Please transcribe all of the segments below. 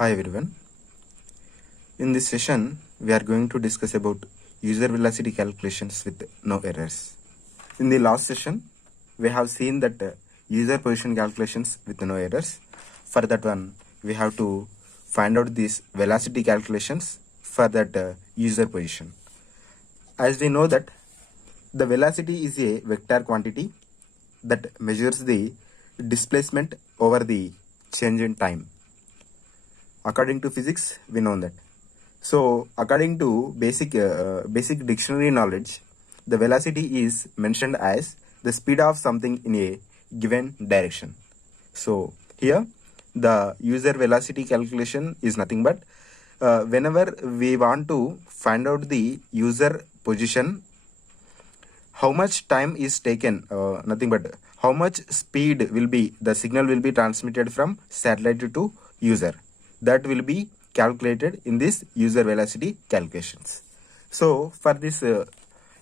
Hi everyone. In this session, we are going to discuss about user velocity calculations with no errors. In the last session, we have seen that user position calculations with no errors. For that one, we have to find out these velocity calculations for that user position. As we know that the velocity is a vector quantity that measures the displacement over the change in time. According to physics, we know that. So, according to basic dictionary knowledge, the velocity is mentioned as the speed of something in a given direction. So, here the user velocity calculation is nothing but whenever we want to find out the user position, how much time is taken, nothing but how much speed will be the signal will be transmitted from satellite to user, that will be calculated in this user velocity calculations. So for this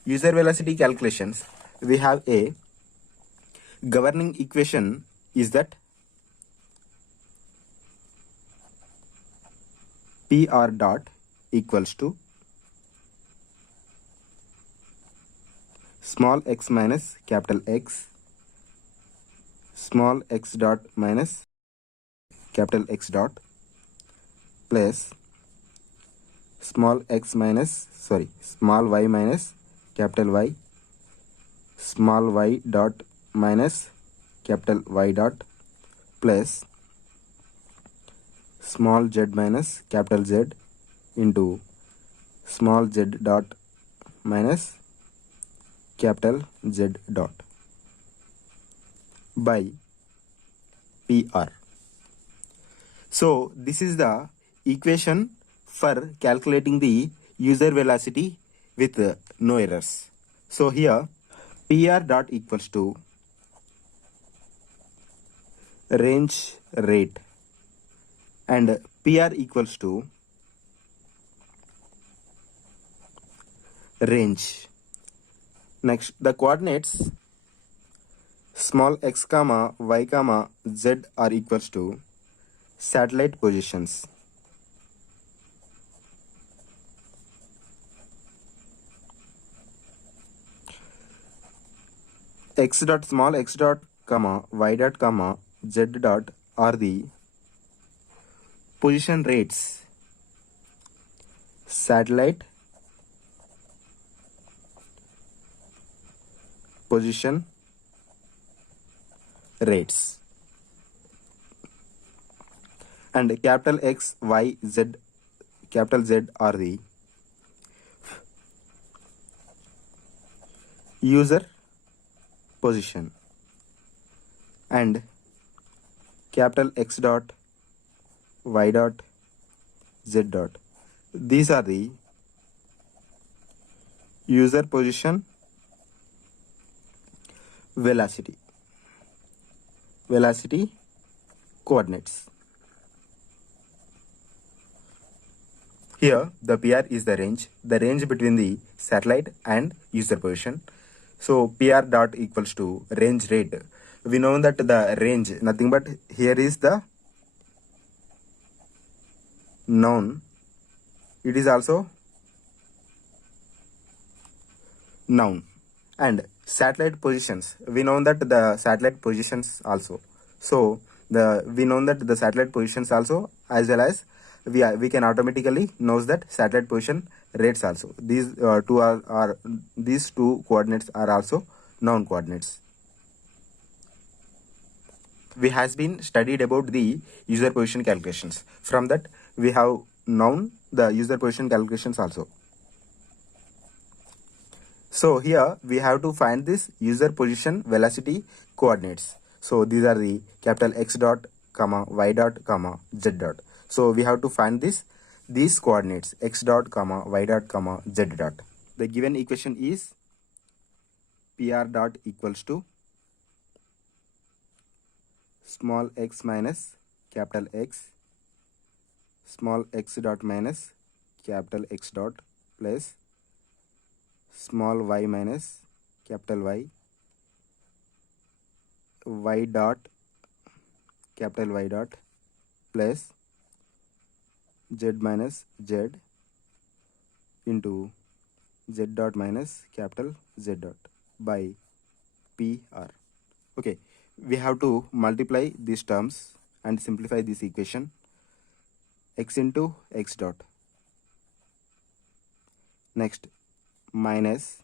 user velocity calculations, we have a governing equation is that PR dot equals to small x minus capital X, small x dot minus capital X dot, plus small y minus capital Y, small y dot minus capital Y dot, plus small z minus capital Z into small z dot minus capital Z dot by PR. So this is the equation for calculating the user velocity with no errors. So here PR dot equals to range rate and PR equals to range. Next, the coordinates small x comma y comma z are equals to satellite positions. X dot small x dot comma y dot comma z dot are the position rates, satellite position rates, and capital X, Y, Z, capital Z are the user position, and capital X dot, Y dot, Z dot, these are the user position velocity coordinates. Here the PR is the range between the satellite and user position. So PR dot equals to range rate. We know that the range nothing but here is the noun, it is also noun, and satellite positions, we know that the satellite positions also. So we know that the satellite positions also, as well as we can automatically knows that satellite position rates also. These these two coordinates are also noun coordinates. We has been studied about the user position calculations. From that we have known the user position calculations also. So here we have to find this user position velocity coordinates. So these are the capital X dot comma Y dot comma Z dot. So we have to find these coordinates X dot comma Y dot comma Z dot. The given equation is PR dot equals to small x minus capital X, small x dot minus capital X dot, plus small y minus capital Y, Y dot capital Y dot, plus z minus z into z dot minus capital Z dot by PR. Okay, we have to multiply these terms and simplify this equation. X into x dot, next minus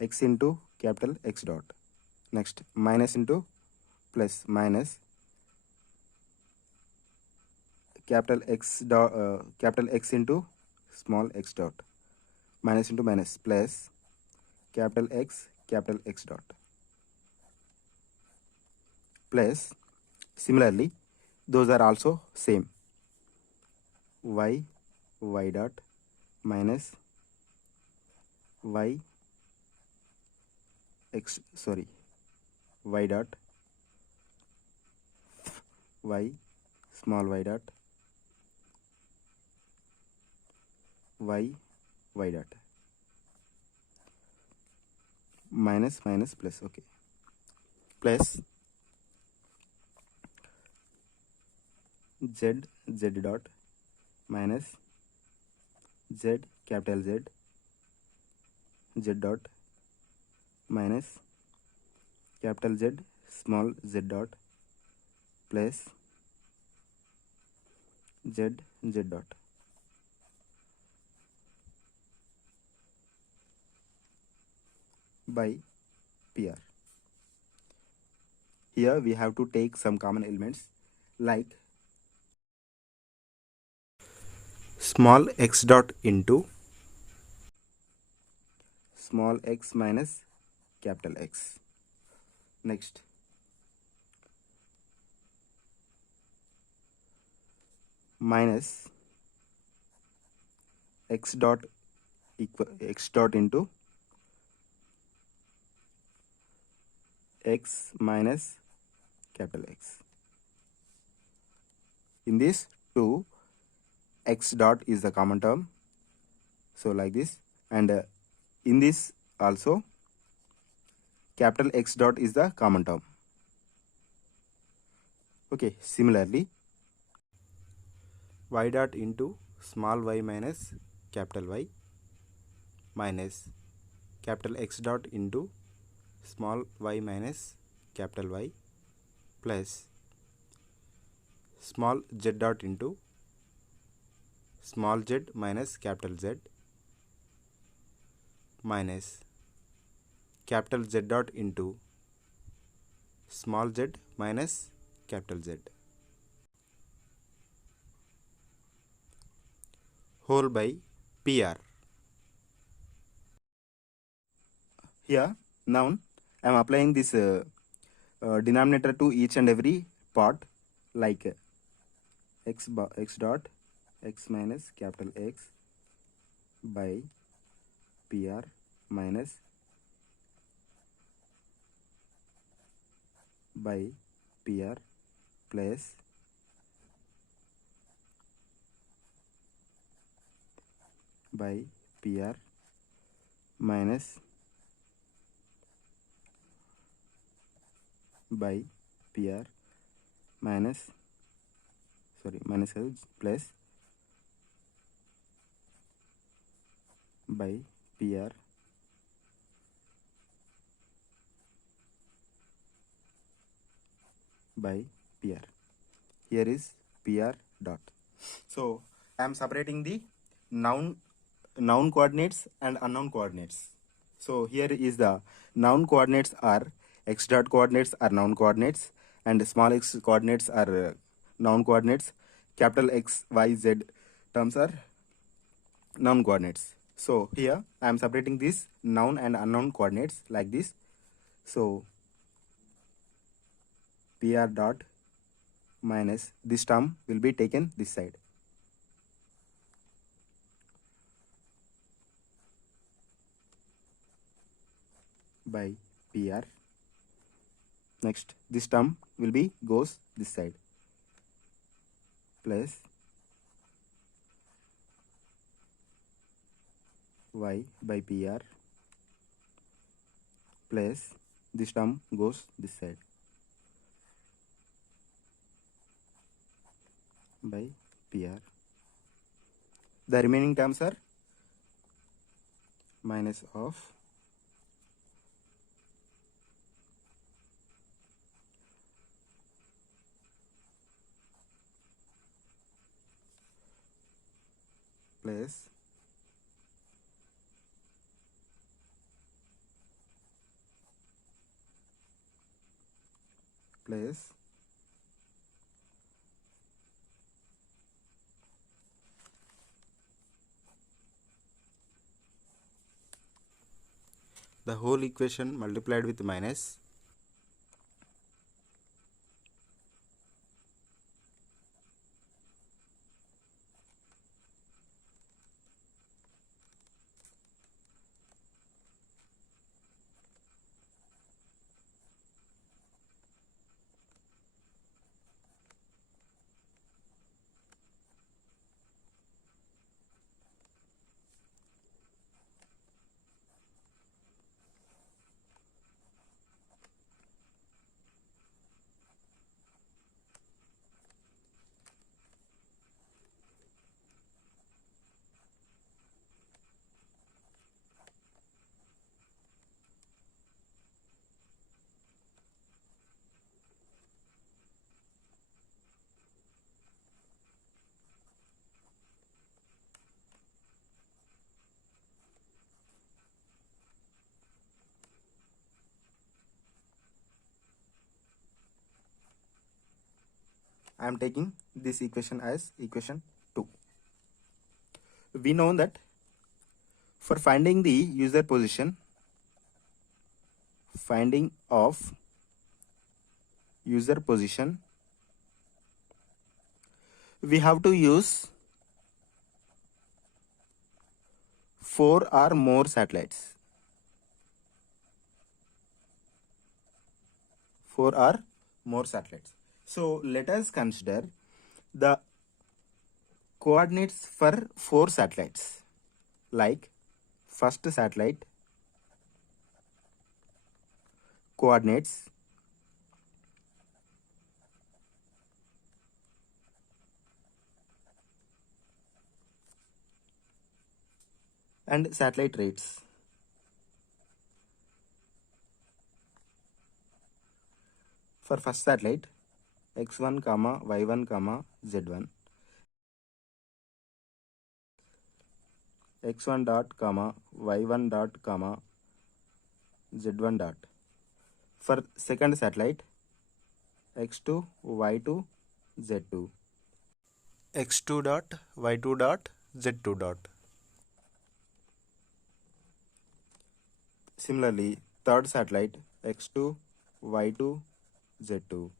x into capital X dot, next minus into plus minus capital X dot, capital X into small x dot, minus into minus plus capital X dot, plus similarly those are also same, y dot minus y dot y small y dot y dot minus plus, okay, plus z dot minus z capital Z dot minus capital Z small z dot plus z dot by PR. Here we have to take some common elements like small x dot into small x minus capital X. Next, minus x dot into x minus capital X. In this two, x dot is the common term, so like this, and in this also capital X dot is the common term. Okay, similarly y dot into small y minus capital Y minus capital X dot into small y minus capital Y plus small z dot into small z minus capital Z minus capital Z dot into small z minus capital Z whole by PR. Here now I am applying this denominator to each and every part, like x dot x minus capital X by PR minus by PR plus by PR minus by PR minus plus by PR by PR. Here is PR dot. So I am separating the noun coordinates and unknown coordinates. So here is the noun coordinates are x dot coordinates are noun coordinates, and small x coordinates are noun coordinates. Capital X, Y, Z terms are noun coordinates. So here I am separating these noun and unknown coordinates like this. So PR dot minus this term will be taken this side by PR. Next, this term will be goes this side plus Y by PR plus this term goes this side by PR The remaining terms are minus of plus plus the whole equation multiplied with minus I am taking this equation as equation 2. We know that for finding the user position, finding of user position, we have to use 4 or more satellites. 4 or more satellites. So let us consider the coordinates for 4 satellites. Like first satellite coordinates and satellite rates. For first satellite x1 comma y1 comma z1, x1 dot comma y1 dot comma z1 dot. For second satellite x2 y2 z2, x2 dot y2 dot z2 dot. Similarly, third satellite x2 y2 z2.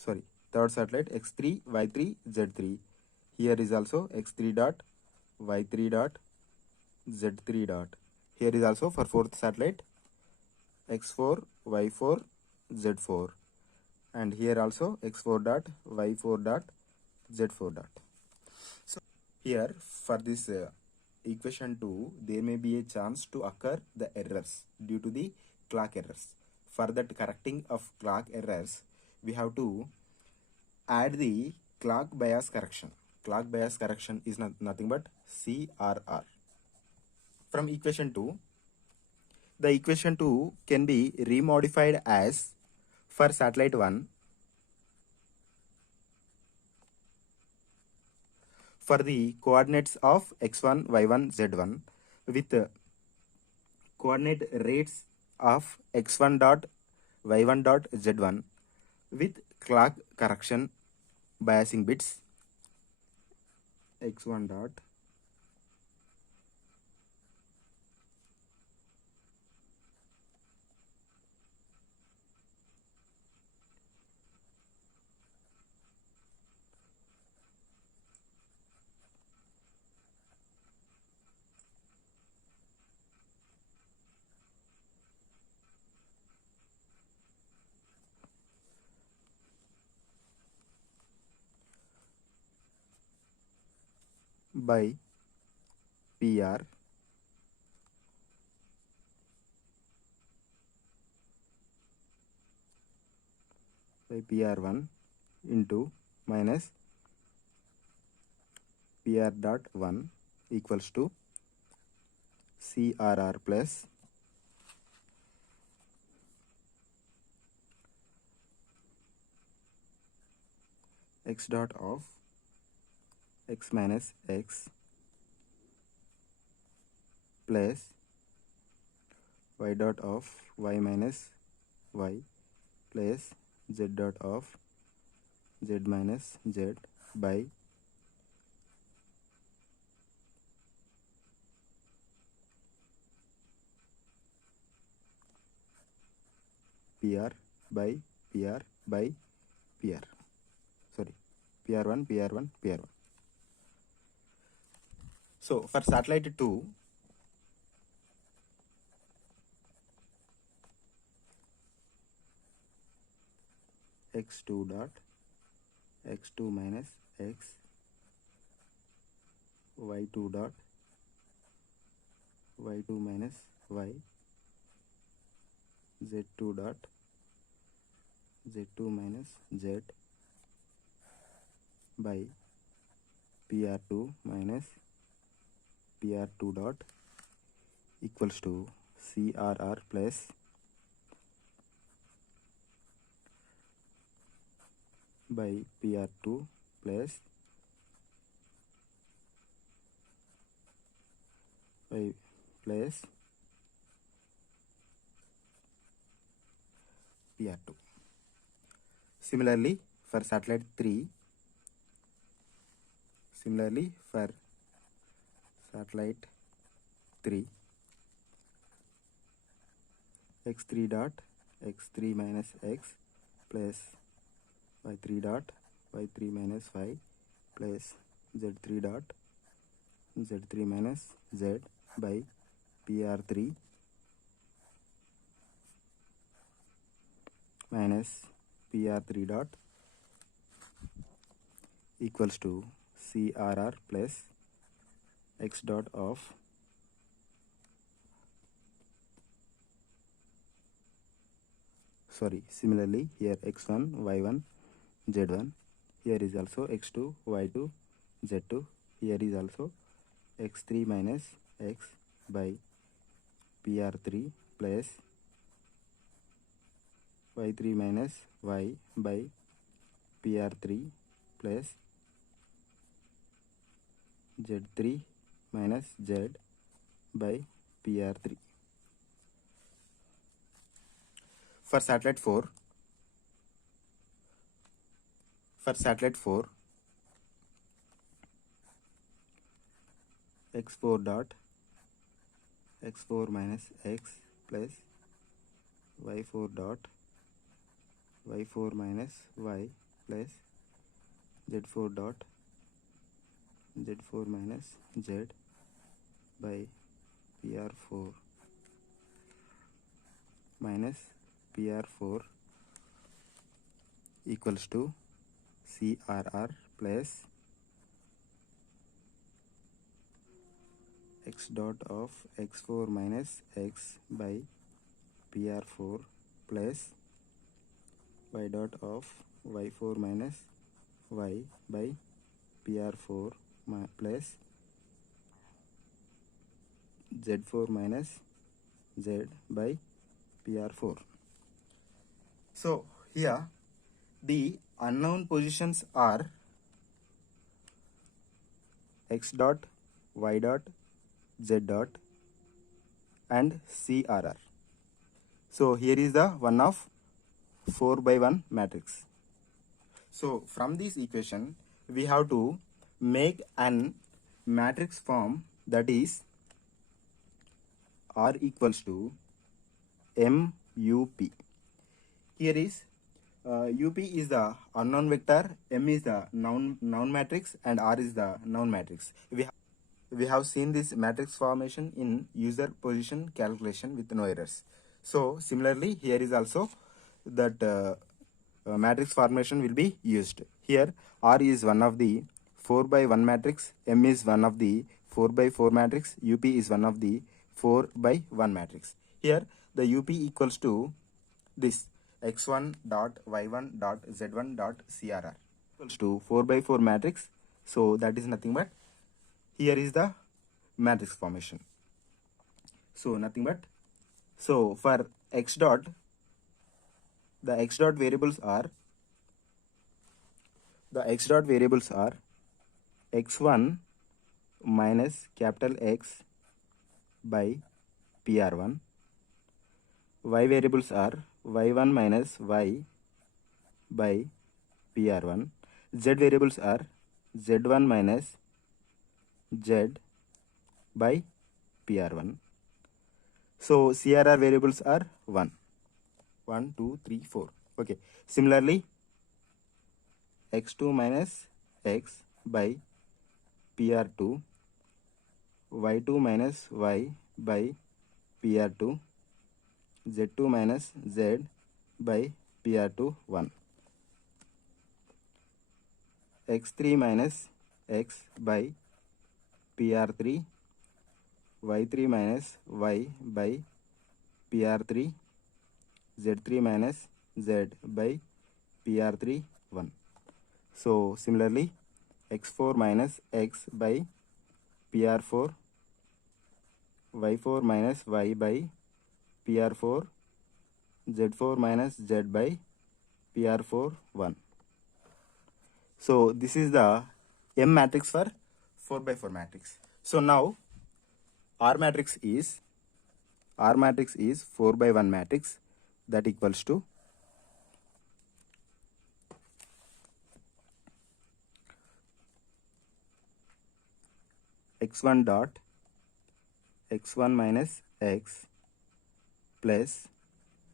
Sorry, third satellite x3 y3 z3. Here is also x3 dot y3 dot z3 dot. Here is also for fourth satellite x4 y4 z4, and here also x4 dot y4 dot z4 dot. So here for this equation 2, there may be a chance to occur the errors due to the clock errors. For that correcting of clock errors, we have to add the clock bias correction. Clock bias correction is nothing but CRR. From equation 2, the equation 2 can be remodified as for satellite 1, for the coordinates of x1, y1, z1 with coordinate rates of x1 dot y1 dot z1 with clock correction biasing bits x1 dot by PR by PR1 into minus PR dot 1 equals to CRR plus X dot of X minus X plus Y dot of Y minus Y plus Z dot of Z minus Z by PR by PR by PR. Sorry, PR1, PR1, PR1. So for satellite 2, X2 dot X2 minus X, Y2 dot Y2 minus Y, Z2 dot Z2 minus Z by PR2 minus PR2 dot equals to CRR plus by PR2 plus by plus PR2. Similarly for satellite 3, X3 dot X3 minus X plus Y3 dot Y3 minus Y plus Z3 dot Z3 minus Z by PR3 minus PR3 dot equals to CRR plus X dot of similarly here X1, Y1, Z1, here is also X2, Y2, Z2, here is also X3 minus X by PR3 plus Y3 minus Y by PR3 plus Z3 minus Z by PR3. For satellite 4, X4 dot X4 minus X plus Y4 dot Y4 minus Y plus Z4 dot Z4 minus Z by PR4 minus PR4 equals to CRR plus X dot of X4 minus X by PR4 plus Y dot of Y4 minus Y by PR4 plus Z4 minus Z by PR4. So here the unknown positions are X dot, Y dot, Z dot and CRR. So here is the one of 4 by 1 matrix. So from this equation we have to make an matrix form, that is R equals to MUP. Here is UP is the unknown vector, M is the noun matrix and R is the noun matrix. We have seen this matrix formation in user position calculation with no errors. So similarly here is also that matrix formation will be used. Here R is one of the 4 by 1 matrix, M is one of the 4 by 4 matrix, UP is one of the 4 by 1 matrix. Here the UP equals to this X1 dot Y1 dot Z1 dot CRR equals to 4 by 4 matrix. So that is nothing but here is the matrix formation. So nothing but, so for x dot, the x dot variables are x1 minus capital X by PR1. Y variables are y1 minus y by PR1. Z variables are z1 minus z by PR1. So CRR variables are 1, 2, 3, 4. Okay. Similarly, x2 minus x by PR2, y2 minus y by PR2, z2 minus z by PR2 1, x3 minus x by PR3, y3 minus y by PR3, z3 minus z by PR3 1. So similarly, x4 minus x by PR4, y4 minus y by PR4, z4 minus z by PR4 1. So this is the M matrix for 4 by 4 matrix. So now R matrix is 4 by 1 matrix, that equals to x1 dot x1 minus x plus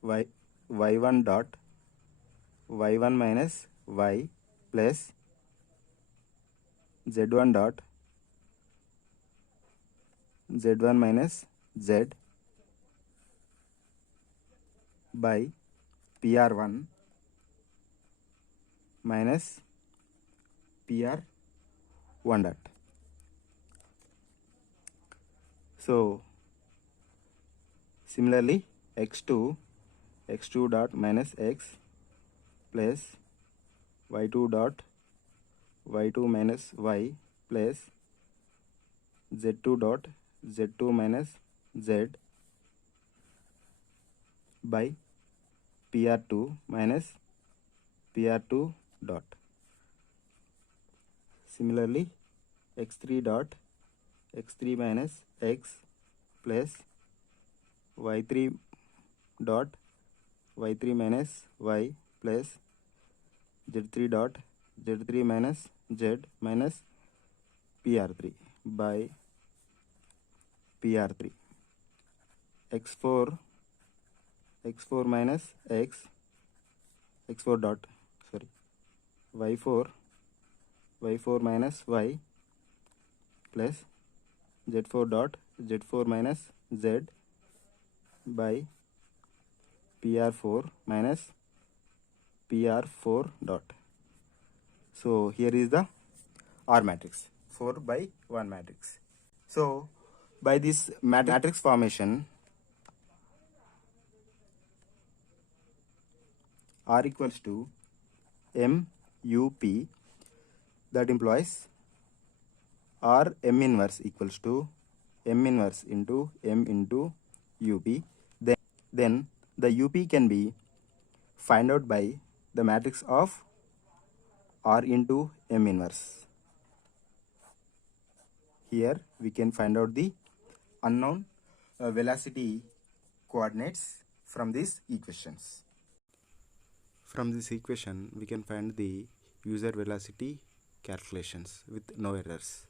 y1 dot y1 minus y plus z1 dot z1 minus z by PR1 minus PR1 dot. So similarly, x2 dot minus x plus y2 dot y2 minus y plus z2 dot z2 minus z by PR2 minus PR2 dot. Similarly, x3 dot x3 minus x plus y3 dot y3 minus y plus z3 dot z3 minus z minus PR3 by PR3. x4 minus x4 dot y4 minus y plus z4 dot z4 minus z by PR4 minus PR4 dot. So here is the R matrix, 4 by 1 matrix. So by this matrix formation, R equals to MUP, that implies R M inverse equals to M inverse into M into UP. Then the UP can be find out by the matrix of R into M inverse. Here we can find out the unknown velocity coordinates from these equations. From this equation, we can find the user velocity calculations with no errors.